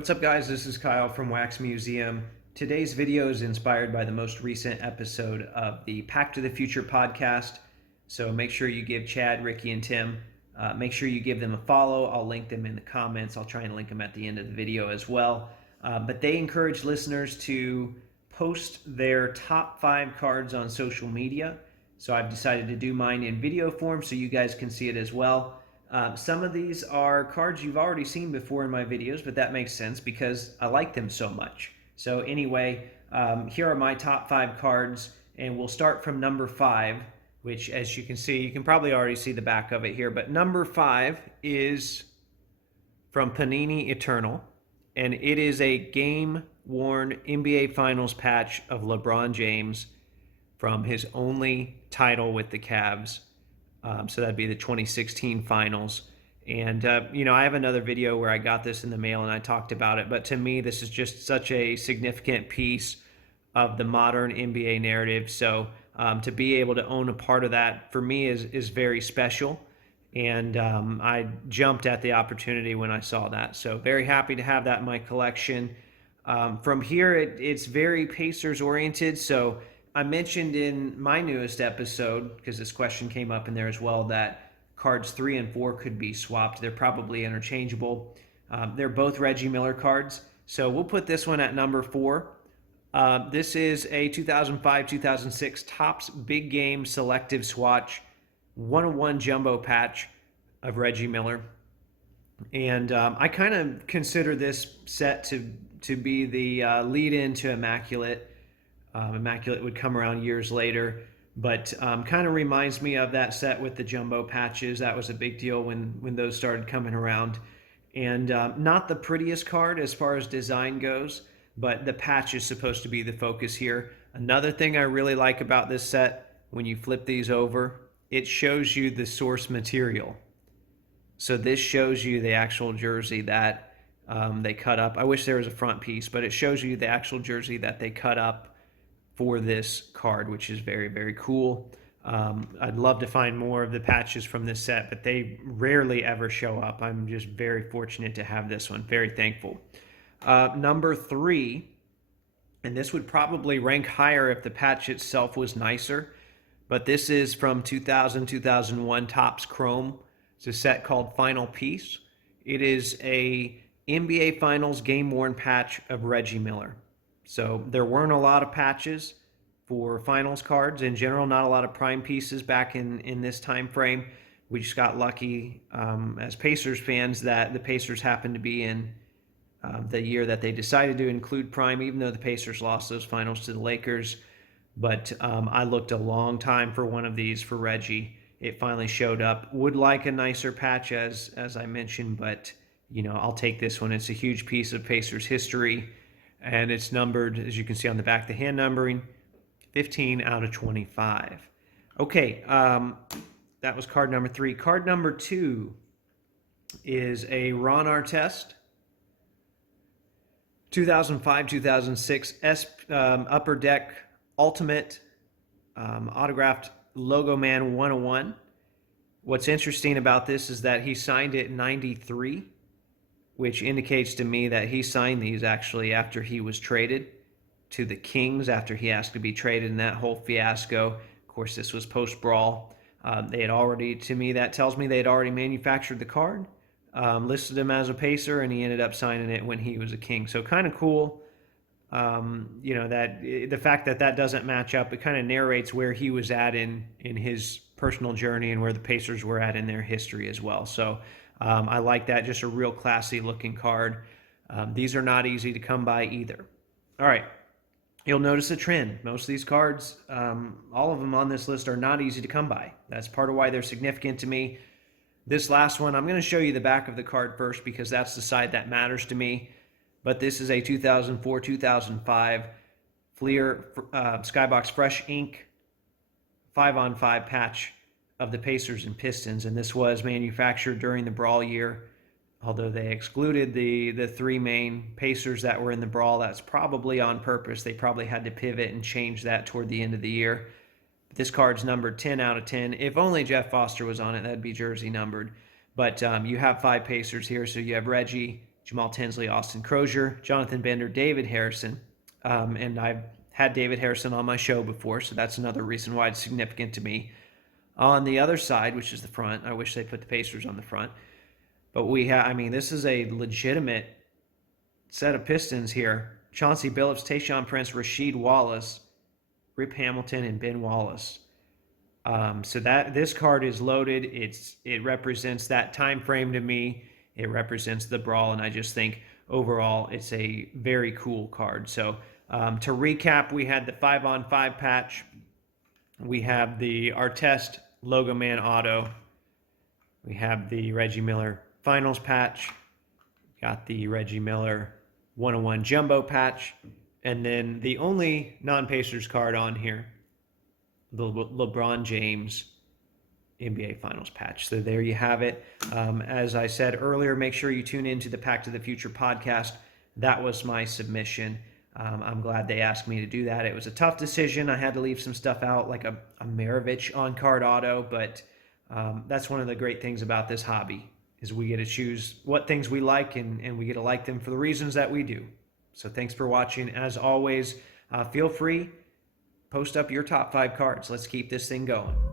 What's up, guys? This is Kyle from Wax Museum. Today's video is inspired by the most recent episode of the Pack to the Future podcast. So make sure you give Chad, Ricky, and Tim, make sure you give them a follow. I'll link them in the comments. I'll try and link them at the end of the video as well. But they encourage listeners to post their top 5 cards on social media. So I've decided to do mine in video form so you guys can see it as well. Some of these are cards you've already seen before in my videos, but that makes sense because I like them so much. So anyway, here are my top 5 cards, and we'll start from number 5, which, as you can see, you can probably already see the back of it here, but number 5 is from Panini Eternal, and it is a game-worn NBA Finals patch of LeBron James from his only title with the Cavs. So that'd be the 2016 finals. And, I have another video where I got this in the mail and I talked about it. But to me, this is just such a significant piece of the modern NBA narrative. So to be able to own a part of that, for me, is very special. And I jumped at the opportunity when I saw that. So very happy to have that in my collection. From here, it's very Pacers oriented. So I mentioned in my newest episode, because this question came up in there as well, that cards 3 and 4 could be swapped. They're probably interchangeable. They're both Reggie Miller cards. So we'll put this one at number 4. This is a 2005-2006 Topps Big Game Selective Swatch 101 Jumbo Patch of Reggie Miller. And I kind of consider this set to be the lead-in to Immaculate. Immaculate would come around years later, but kind of reminds me of that set with the jumbo patches. That was a big deal when those started coming around. And not the prettiest card as far as design goes, but the patch is supposed to be the focus here. Another thing I really like about this set, when you flip these over, it shows you the source material. So this shows you the actual jersey that they cut up. I wish there was a front piece, but it shows you the actual jersey that they cut up for this card, which is very, very cool. I'd love to find more of the patches from this set, but they rarely ever show up. I'm just very fortunate to have this one. Very thankful. Number 3, and this would probably rank higher if the patch itself was nicer, but this is from 2000-2001 Topps Chrome. It's a set called Final Piece. It is a NBA Finals game-worn patch of Reggie Miller. So there weren't a lot of patches for finals cards in general, not a lot of prime pieces back in this time frame. We just got lucky as Pacers fans that the Pacers happened to be in the year that they decided to include prime, even though the Pacers lost those finals to the Lakers. But I looked a long time for one of these for Reggie. It finally showed up. Would like a nicer patch, as I mentioned, but I'll take this one. It's a huge piece of Pacers history. And it's numbered, as you can see on the back, the hand numbering, 15 out of 25. Okay, that was card number 3. Card number 2 is a Ron Artest 2005-2006 Upper Deck Ultimate autographed Logo Man 101. What's interesting about this is that he signed it in 93. Which indicates to me that he signed these actually after he was traded to the Kings, after he asked to be traded in that whole fiasco. Of course, this was post-brawl. They had already, to me, that tells me they had already manufactured the card, listed him as a Pacer, and he ended up signing it when he was a King. So kind of cool, that the fact that doesn't match up, it kind of narrates where he was at in his personal journey and where the Pacers were at in their history as well. So I like that. Just a real classy looking card. These are not easy to come by either. All right. You'll notice a trend. Most of these cards, all of them on this list, are not easy to come by. That's part of why they're significant to me. This last one, I'm going to show you the back of the card first because that's the side that matters to me. But this is a 2004-2005 Fleer Skybox Fresh Ink 5-on-5 patch of the Pacers and Pistons, and this was manufactured during the Brawl year. Although they excluded the 3 main Pacers that were in the Brawl, that's probably on purpose. They probably had to pivot and change that toward the end of the year. This card's numbered 10 out of 10. If only Jeff Foster was on it, that'd be jersey numbered. But you have 5 Pacers here, so you have Reggie, Jamal Tinsley, Austin Crozier, Jonathan Bender, David Harrison. And I've had David Harrison on my show before, so that's another reason why it's significant to me. On the other side, which is the front, I wish they put the Pacers on the front. But this is a legitimate set of Pistons here. Chauncey Billups, Tayshaun Prince, Rasheed Wallace, Rip Hamilton, and Ben Wallace. So that this card is loaded. It represents that time frame to me. It represents the brawl, and I just think overall it's a very cool card. So to recap, we had the 5-on-5 patch. We have the Artest Logo Man Auto. We have the Reggie Miller Finals patch. Got the Reggie Miller 101 Jumbo patch. And then the only non-Pacers card on here, the LeBron James NBA Finals patch. So there you have it. As I said earlier, make sure you tune into the Pack to the Future podcast. That was my submission. I'm glad they asked me to do that. It was a tough decision. I had to leave some stuff out, like a Maravich on-card auto, but that's one of the great things about this hobby, is we get to choose what things we like, and we get to like them for the reasons that we do. So thanks for watching. As always, feel free, post up your top 5 cards. Let's keep this thing going.